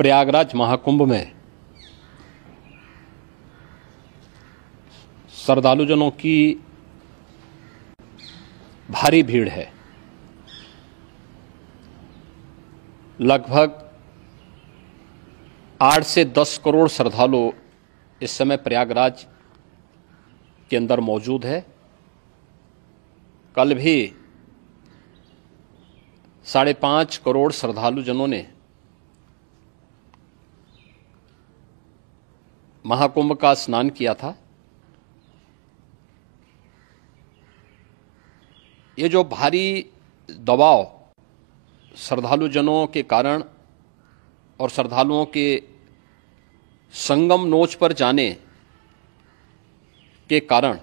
प्रयागराज महाकुंभ में श्रद्धालुजनों की भारी भीड़ है। लगभग 8 से 10 करोड़ श्रद्धालु इस समय प्रयागराज के अंदर मौजूद है। कल भी 5.5 करोड़ श्रद्धालुजनों ने महाकुंभ का स्नान किया था। ये जो भारी दबाव श्रद्धालुजनों के कारण और श्रद्धालुओं के संगम नोच पर जाने के कारण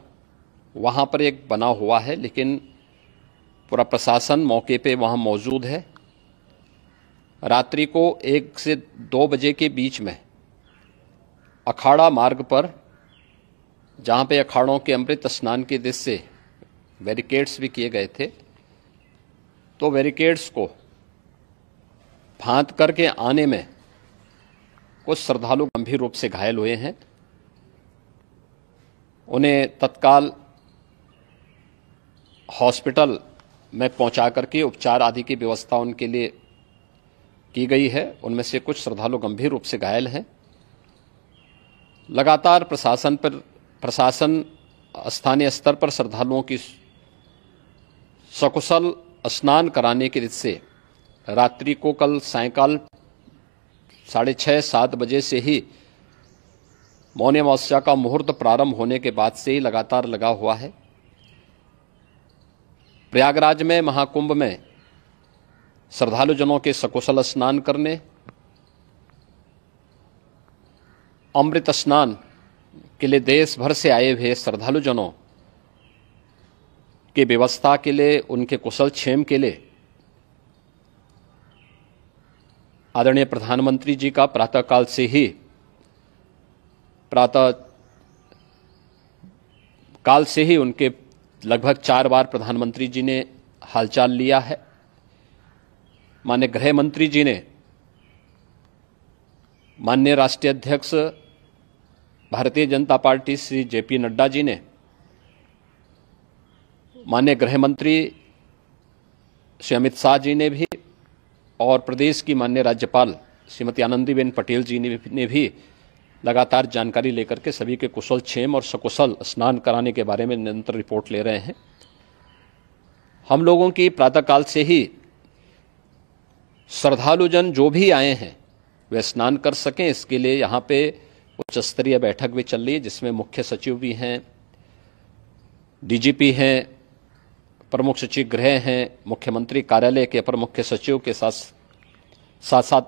वहाँ पर एक बना हुआ है, लेकिन पूरा प्रशासन मौके पे वहाँ मौजूद है। रात्रि को 1 से 2 बजे के बीच में अखाड़ा मार्ग पर, जहाँ पे अखाड़ों के अमृत स्नान के दृश्य से बैरिकेड्स भी किए गए थे, तो बैरिकेड्स को फांद करके आने में कुछ श्रद्धालु गंभीर रूप से घायल हुए हैं। उन्हें तत्काल हॉस्पिटल में पहुंचा करके उपचार आदि की व्यवस्था उनके लिए की गई है। उनमें से कुछ श्रद्धालु गंभीर रूप से घायल हैं। लगातार प्रशासन स्थानीय स्तर पर श्रद्धालुओं की सकुशल स्नान कराने के दृष्टि से रात्रि को कल सायंकाल 6:30-7 बजे से ही मौनी अमावस्या का मुहूर्त प्रारंभ होने के बाद से ही लगातार लगा हुआ है। प्रयागराज में महाकुंभ में श्रद्धालुजनों के सकुशल स्नान करने, अमृत स्नान के लिए देश भर से आए हुए श्रद्धालुजनों की व्यवस्था के लिए, उनके कुशल क्षेम के लिए आदरणीय प्रधानमंत्री जी का प्रातःकाल से ही उनके लगभग 4 बार प्रधानमंत्री जी ने हालचाल लिया है। माननीय गृह मंत्री जी ने, माननीय राष्ट्रीय अध्यक्ष भारतीय जनता पार्टी श्री जेपी नड्डा जी ने, माननीय गृह मंत्री श्री अमित शाह जी ने भी, और प्रदेश की माननीय राज्यपाल श्रीमती आनंदीबेन पटेल जी ने भी लगातार जानकारी लेकर के सभी के कुशल क्षेम और सकुशल स्नान कराने के बारे में निरंतर रिपोर्ट ले रहे हैं। हम लोगों की प्रातःकाल से ही श्रद्धालुजन जो भी आए हैं वे स्नान कर सकें, इसके लिए यहाँ पे उच्च स्तरीय बैठक भी चल रही है, जिसमें मुख्य सचिव भी हैं, डीजीपी हैं, प्रमुख सचिव गृह हैं, मुख्यमंत्री कार्यालय के अपर मुख्य सचिव के साथ साथ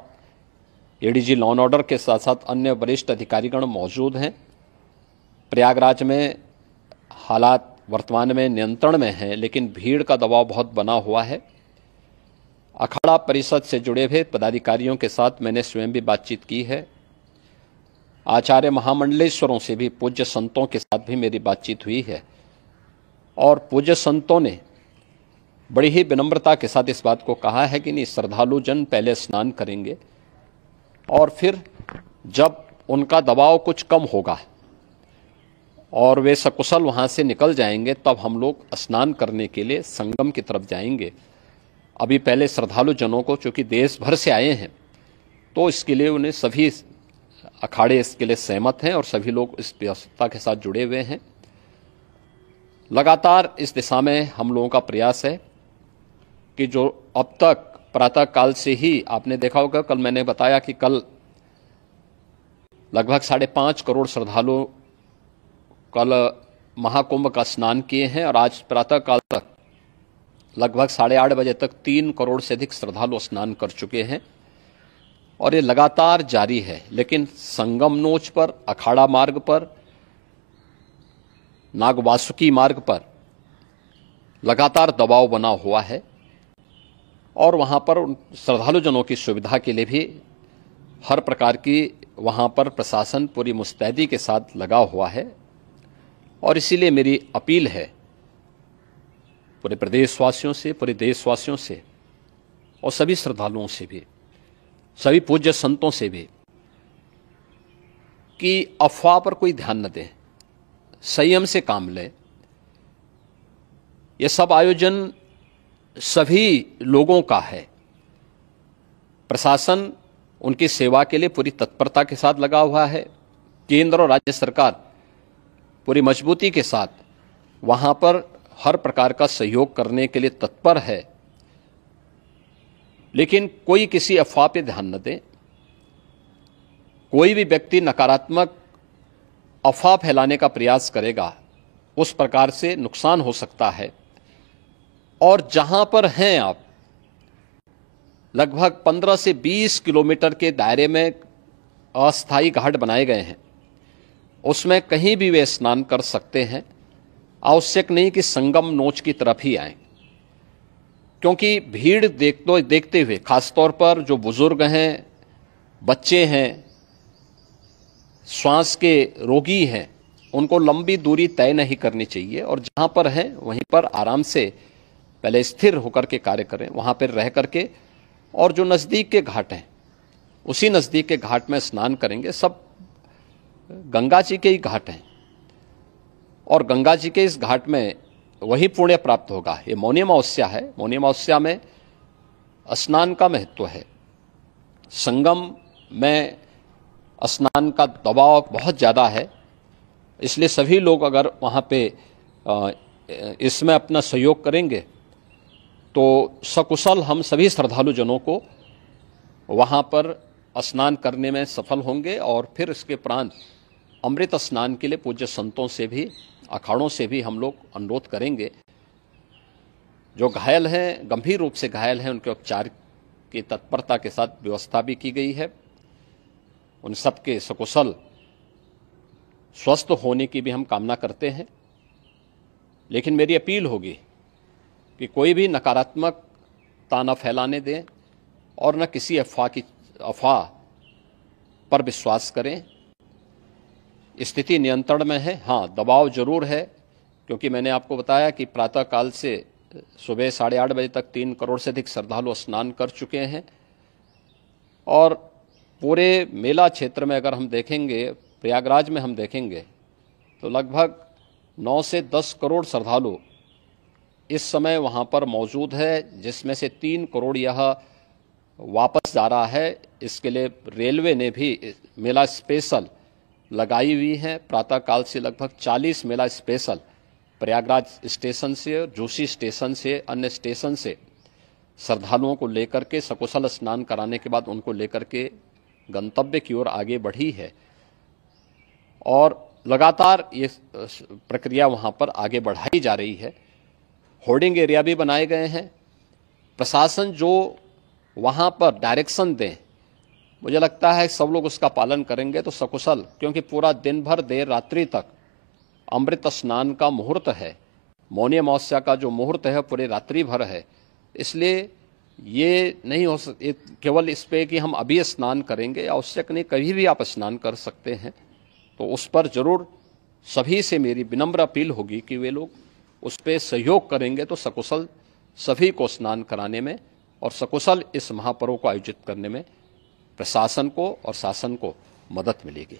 एडीजी लॉ एंड ऑर्डर के साथ साथ अन्य वरिष्ठ अधिकारीगण मौजूद हैं। प्रयागराज में हालात वर्तमान में नियंत्रण में हैं, लेकिन भीड़ का दबाव बहुत बना हुआ है। अखाड़ा परिषद से जुड़े हुए पदाधिकारियों के साथ मैंने स्वयं भी बातचीत की है। आचार्य महामंडलेश्वरों से भी, पूज्य संतों के साथ भी मेरी बातचीत हुई है, और पूज्य संतों ने बड़ी ही विनम्रता के साथ इस बात को कहा है कि नहीं, श्रद्धालु जन पहले स्नान करेंगे और फिर जब उनका दबाव कुछ कम होगा और वे सकुशल वहाँ से निकल जाएंगे, तब हम लोग स्नान करने के लिए संगम की तरफ जाएंगे। अभी पहले श्रद्धालु जनों को, चूँकि देश भर से आए हैं, तो इसके लिए उन्हें सभी अखाड़े इसके लिए सहमत हैं और सभी लोग इस व्यवस्था के साथ जुड़े हुए हैं। लगातार इस दिशा में हम लोगों का प्रयास है कि जो अब तक प्रातःकाल से ही आपने देखा होगा, कल मैंने बताया कि कल लगभग 5.5 करोड़ श्रद्धालु कल महाकुंभ का स्नान किए हैं, और आज प्रातःकाल तक लगभग 8:30 बजे तक 3 करोड़ से अधिक श्रद्धालु स्नान कर चुके हैं, और ये लगातार जारी है। लेकिन संगम नोच पर, अखाड़ा मार्ग पर, नागवासुकी मार्ग पर लगातार दबाव बना हुआ है, और वहाँ पर श्रद्धालुजनों की सुविधा के लिए भी हर प्रकार की वहाँ पर प्रशासन पूरी मुस्तैदी के साथ लगा हुआ है। और इसीलिए मेरी अपील है पूरे प्रदेशवासियों से, पूरे देशवासियों से और सभी श्रद्धालुओं से भी, सभी पूज्य संतों से भी कि अफवाह पर कोई ध्यान न दें, संयम से काम लें। यह सब आयोजन सभी लोगों का है। प्रशासन उनकी सेवा के लिए पूरी तत्परता के साथ लगा हुआ है। केंद्र और राज्य सरकार पूरी मजबूती के साथ वहां पर हर प्रकार का सहयोग करने के लिए तत्पर है। लेकिन कोई किसी अफवाह पे ध्यान न दे। कोई भी व्यक्ति नकारात्मक अफवाह फैलाने का प्रयास करेगा, उस प्रकार से नुकसान हो सकता है। और जहां पर हैं आप, लगभग 15 से 20 किलोमीटर के दायरे में अस्थायी घाट बनाए गए हैं, उसमें कहीं भी वे स्नान कर सकते हैं। आवश्यक नहीं कि संगम नोच की तरफ ही आएं, क्योंकि भीड़ देखते हुए खासतौर पर जो बुजुर्ग हैं, बच्चे हैं, श्वास के रोगी हैं, उनको लंबी दूरी तय नहीं करनी चाहिए और जहां पर हैं वहीं पर आराम से पहले स्थिर होकर के कार्य करें, वहां पर रह करके। और जो नज़दीक के घाट हैं, उसी नज़दीक के घाट में स्नान करेंगे। सब गंगा जी के ही घाट हैं और गंगा जी के इस घाट में वही पुण्य प्राप्त होगा। ये मौनी अमावस्या है। मौनी अमावस्या में स्नान का महत्व है। संगम में स्नान का दबाव बहुत ज़्यादा है, इसलिए सभी लोग अगर वहाँ पे इसमें अपना सहयोग करेंगे तो सकुशल हम सभी श्रद्धालु जनों को वहाँ पर स्नान करने में सफल होंगे। और फिर इसके उपरांत अमृत स्नान के लिए पूज्य संतों से भी, अखाड़ों से भी हम लोग अनुरोध करेंगे। जो घायल हैं, गंभीर रूप से घायल हैं, उनके उपचार की तत्परता के साथ व्यवस्था भी की गई है। उन सबके सकुशल स्वस्थ होने की भी हम कामना करते हैं। लेकिन मेरी अपील होगी कि कोई भी नकारात्मकता न फैलाने दें और न किसी अफवाह पर विश्वास करें। स्थिति नियंत्रण में है। हाँ, दबाव जरूर है, क्योंकि मैंने आपको बताया कि प्रातःकाल से सुबह 8:30 बजे तक 3 करोड़ से अधिक श्रद्धालु स्नान कर चुके हैं। और पूरे मेला क्षेत्र में अगर हम देखेंगे, प्रयागराज में हम देखेंगे तो लगभग 9 से 10 करोड़ श्रद्धालु इस समय वहाँ पर मौजूद है, जिसमें से 3 करोड़ यह वापस जा रहा है। इसके लिए रेलवे ने भी मेला स्पेशल लगाई हुई है। प्रातःकाल से लगभग 40 मेला स्पेशल प्रयागराज स्टेशन से, जोशी स्टेशन से, अन्य स्टेशन से श्रद्धालुओं को लेकर के सकुशल स्नान कराने के बाद उनको लेकर के गंतव्य की ओर आगे बढ़ी है। और लगातार ये प्रक्रिया वहाँ पर आगे बढ़ाई जा रही है। होर्डिंग एरिया भी बनाए गए हैं। प्रशासन जो वहाँ पर डायरेक्शन दें, मुझे लगता है सब लोग उसका पालन करेंगे तो सकुशल, क्योंकि पूरा दिन भर देर रात्रि तक अमृत स्नान का मुहूर्त है। मौनी अमावस्या का जो मुहूर्त है पूरे रात्रि भर है। इसलिए ये नहीं हो केवल इस पे कि हम अभी स्नान करेंगे, आवश्यक नहीं, कभी भी आप स्नान कर सकते हैं। तो उस पर जरूर सभी से मेरी विनम्र अपील होगी कि वे लोग उस पर सहयोग करेंगे तो सकुशल सभी को स्नान कराने में और सकुशल इस महापर्व को आयोजित करने में प्रशासन को और शासन को मदद मिलेगी।